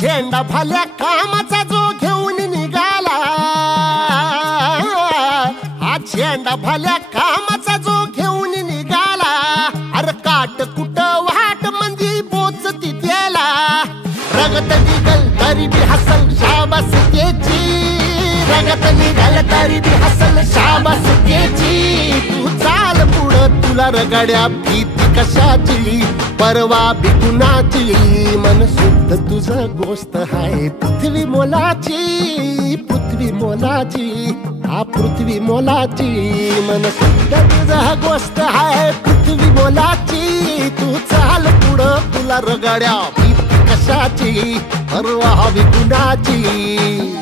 झेंडा भल्या कामाचा जो घेऊन निघाला, हा झेंडा भल्या कामाचा जो घेऊन निघाला, अरे काट कुट वाट मंदी पोचती त्याला, रगत निघल तरी बी हसल शाबास त्याची, रगत निघल तरी बी हसल शाबास त्याची, तू चाल पुढं तुला रगड्या भीती कशाची, परवा बी कुणाची, मन शुद्ध तुझं गोष्ट हाय पृथ्वी मोलाची, पृथ्वी मोलाची, हा पृथ्वी मोलाची, मन शुद्ध तुझं गोष्ट हाय पृथ्वी मोलाची, तू चाल पुढं तुला रगड्या भीती कशाची, परवा बी कुणाची.